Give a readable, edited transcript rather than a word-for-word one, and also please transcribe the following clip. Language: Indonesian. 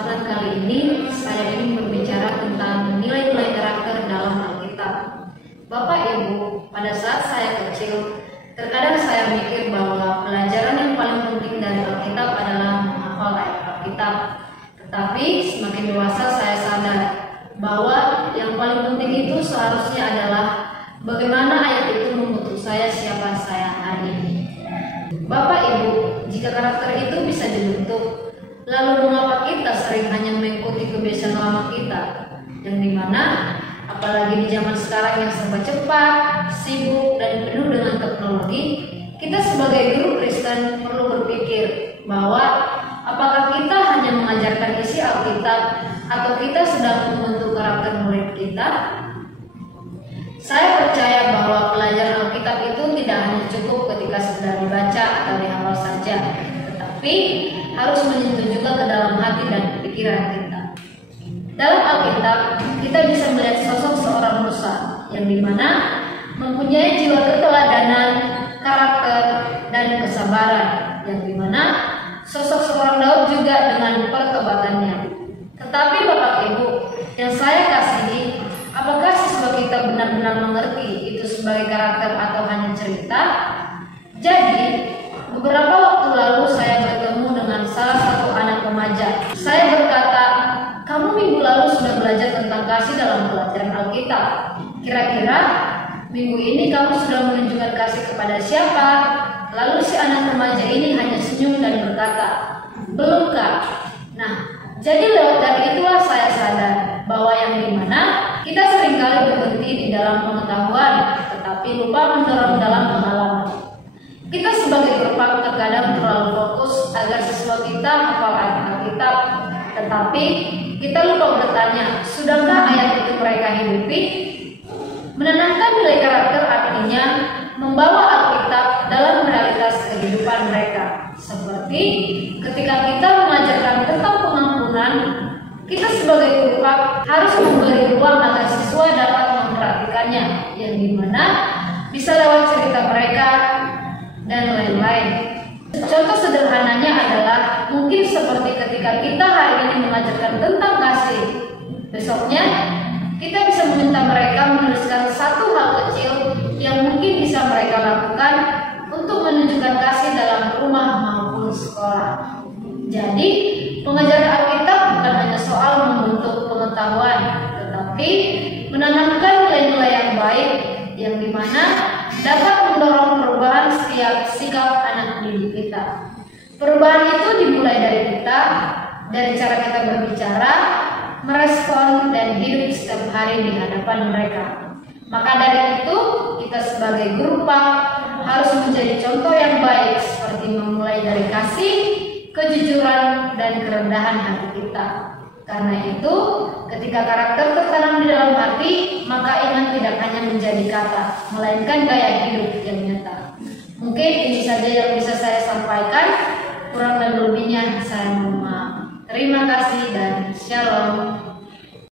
kesempatan kali ini saya ingin berbicara tentang nilai-nilai karakter dalam Alkitab. Bapak Ibu, pada saat saya kecil, terkadang saya mikir bahwa pelajaran yang paling penting dari Alkitab adalah menghafal ayat Alkitab. Tetapi semakin dewasa saya sadar bahwa yang paling penting itu seharusnya adalah bagaimana ayat itu membentuk saya siapa saya hari ini. Bapak Ibu, jika karakter itu bisa dibentuk, lalu mengapa kita sering hanya mengikuti kebiasaan lama kita, yang dimana apalagi di zaman sekarang yang serba cepat, sibuk, dan penuh dengan teknologi, kita sebagai guru Kristen perlu berpikir bahwa apakah kita hanya mengajarkan isi Alkitab atau kita sedang membentuk karakter murid kita? Saya percaya bahwa pelajaran Alkitab itu tidak hanya cukup ketika sekedar dibaca atau dihafal saja, tetapi harus menyentuh juga ke dalam hati dan pikiran kita. Dalam Alkitab, kita bisa melihat sosok seorang Musa yang dimana mempunyai jiwa keteladanan, karakter, dan kesabaran, yang dimana sosok seorang Daud juga dengan pertobatannya. Tetapi Bapak Ibu, yang saya kasihi, apakah siswa kita benar-benar mengerti itu sebagai karakter atau hanya cerita? Jadi, beberapa waktu lalu saya bertemu dengan salah satu anak remaja. Saya berkata, "Kamu minggu lalu sudah belajar tentang kasih dalam pelajaran Alkitab. Kira-kira minggu ini kamu sudah menunjukkan kasih kepada siapa?" Lalu si anak remaja ini hanya senyum dan berkata, "Belum, Kak." Nah, jadi lewat dari itulah saya sadar bahwa yang dimana kita seringkali berhenti di dalam pengetahuan, tetapi lupa mendorong dalam pengalaman. Kita sebagai guru terkadang terlalu fokus agar siswa kita hafal ayat Alkitab, tetapi kita lupa bertanya, sudahkah ayat itu mereka hidupi? Menanamkan nilai karakter artinya membawa Alkitab dalam realitas kehidupan mereka. Seperti ketika kita mengajarkan tentang pengampunan, kita sebagai guru harus memberi ruang agar siswa dapat memperhatikannya, yang dimana bisa lewat cerita mereka dan lain-lain. Contoh sederhananya adalah mungkin seperti ketika kita hari ini mengajarkan tentang kasih, besoknya kita bisa meminta mereka menuliskan satu hal kecil yang mungkin bisa mereka lakukan untuk menunjukkan kasih dalam rumah maupun sekolah. Jadi, pengajaran Alkitab bukan hanya soal membentuk pengetahuan, tetapi menanamkan nilai-nilai yang baik, yang dimana dapat mendorong perubahan setiap sikap anak didik kita. Perubahan itu dimulai dari kita, dari cara kita berbicara, merespon, dan hidup setiap hari di hadapan mereka. Maka dari itu, kita sebagai guru harus menjadi contoh yang baik, seperti memulai dari kasih, kejujuran, dan kerendahan hati kita. Karena itu, ketika karakter tertanam di dalam hati, maka iman tidak hanya menjadi kata, melainkan gaya hidup yang nyata. Mungkin ini saja yang bisa saya sampaikan, kurang dan lebihnya saya mohon maaf. Terima kasih dan shalom.